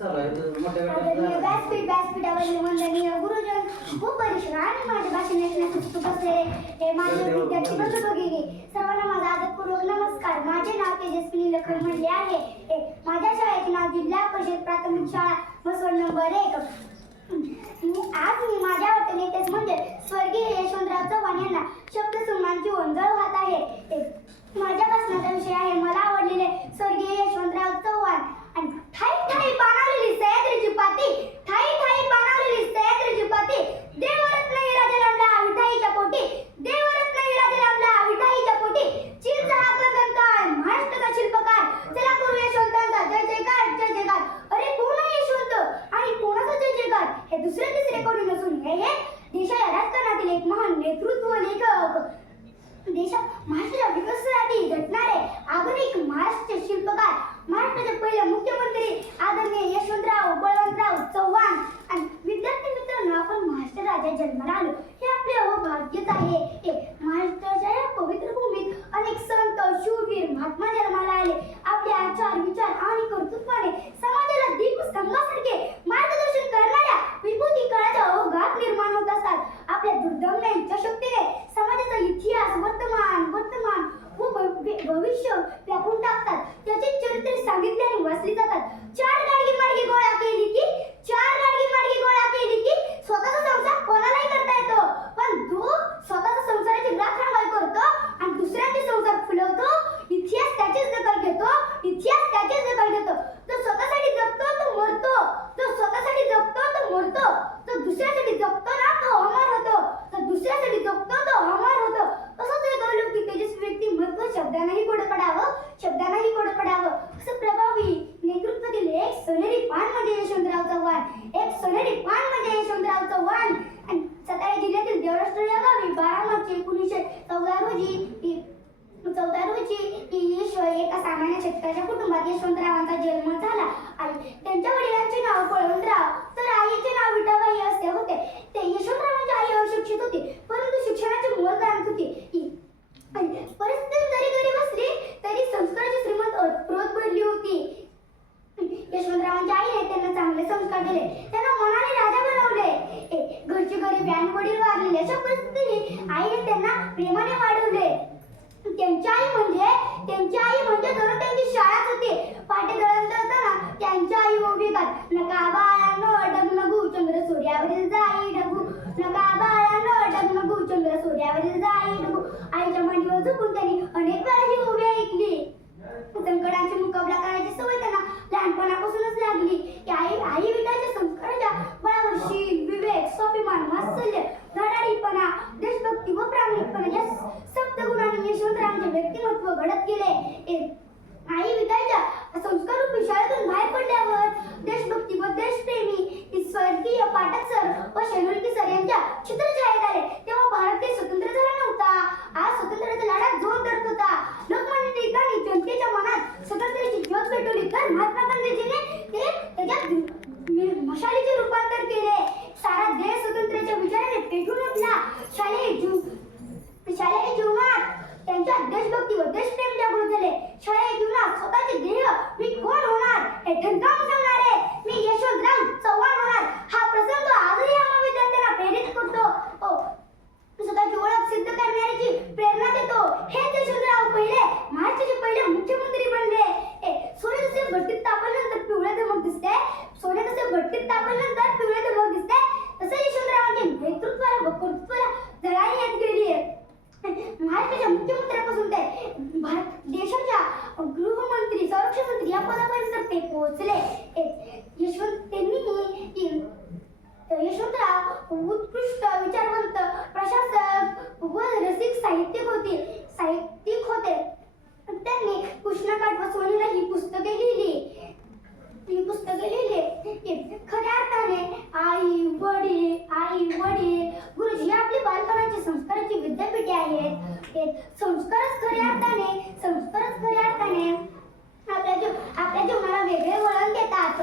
आदरणीय व्यासपीठ व्यासपीठावरील वंदनीय गुरुजन उपपरीक्षक आणि माझ्या भाषण उपस्थित असलेले हे माझे विद्यार्थी बंधू भगिनी सर्वांना माझा आदरपूर्वक नमस्कार. माझे नाव तेजस्विनी लखन म्हणले आहे. हे, माझ्या शाळेचे नाव जिल्हा परिषद प्राथमिक शाळा नंबर एक. आज मी माझ्या वतीने तेच म्हणजे स्वर्गीय यशवंतराव चव्हाण महाराष्ट्राच्या विकासासाठी झटणारे आधुनिक महाराष्ट्र शिल्पकार महाराष्ट्राचे पहिले मुख्यमंत्री आदरणीय यशवंतराव बळवंतराव चव्हाण आणि विद्यार्थी मित्रांनो आपण महाराष्ट्र राज्यात जन्माला आलो. हे आपले अहोभाग्यच आहे. हे महाराष्ट्राच्या या पवित्र भूमीत अनेक संत शूरवीर महात्मा जन्माला आले. आपले आचार विचार आणि कर्तृत्वाने समाजाला करून व्यापून टाकतात. त्याची चरित्रे सांगितल्याने वाचली जातात. एका सामान्य शेतकऱ्याच्या कुटुंबात यशवंतरावांचा जन्म झाला आणि त्यांच्या वडिलांचे नाव बळवंतराव तर आईचे नाव विठाबाई असे होते. ते यशवंतरावांची आई अशिक्षित होती परंतु शिक्षणाचे मूळ जाणत होती. परिस्थिती जरी गरीब असली तरी संस्काराची श्रीमंत अतप्रोत भरली होती. यशवंतरावांच्या आईने त्यांना चांगले संस्कार दिले. त्यांना मनाने राजा बनवले. घरचे गरीब आणि वडील वारलेले अशा परिस्थितीने आईने त्यांना प्रेमाने वाढवले. त्यांची आई म्हणजे त्यांची आई म्हणजे तुला सूर्यावरील आईच्या मांडीवर झोपून त्यांनी अनेक वेळा ही उभी ऐकली. संकटांची मुकाबला करायची सवय त्यांना लहानपणापासूनच लागली. की आई आई विटाच्या संस्काराच्या बनले महाराष्ट्राचे पहिले मुख्यमंत्री बनले. ए, सोने जसे भट्टीत तापल्यानंतर पिवळे धमक दिसते सोने जसे भट्टीत तापल्यानंतर पिवळे धमक दिसते तसे यशवंतरावांचे नेतृत्वाला व कर्तृत्वाला जळाई येत गेली आहे. महाराष्ट्राच्या मुख्यमंत्र्यापासून ते भारत देशाच्या गृहमंत्री संरक्षण मंत्री या पदापर्यंत ते पोहोचले. यशवंत त्यांनी यशवंतराव उत्कृष्ट विचारवंत प्रशासक व रसिक साहित्यिक होते. साहित्य कृष्णकाठ व सोनीला ही पुस्तके लिहिली. ही पुस्तके लिहिली. खऱ्या अर्थाने आई वडील आई वडील गुरुजी आपली बालपणाची संस्काराची विद्यापीठे आहेत. संस्कारच खऱ्या अर्थाने संस्कारच खऱ्या अर्थाने आपल्या जीव आपल्या जीवनाला वेगळे वळण देतात.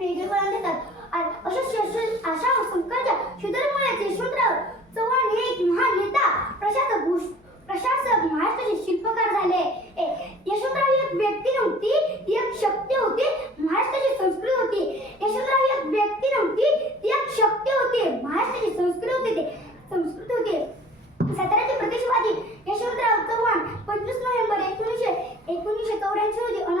वेगळे वळण देतात. आणि अशा शश- अशा संकटाच्या i told you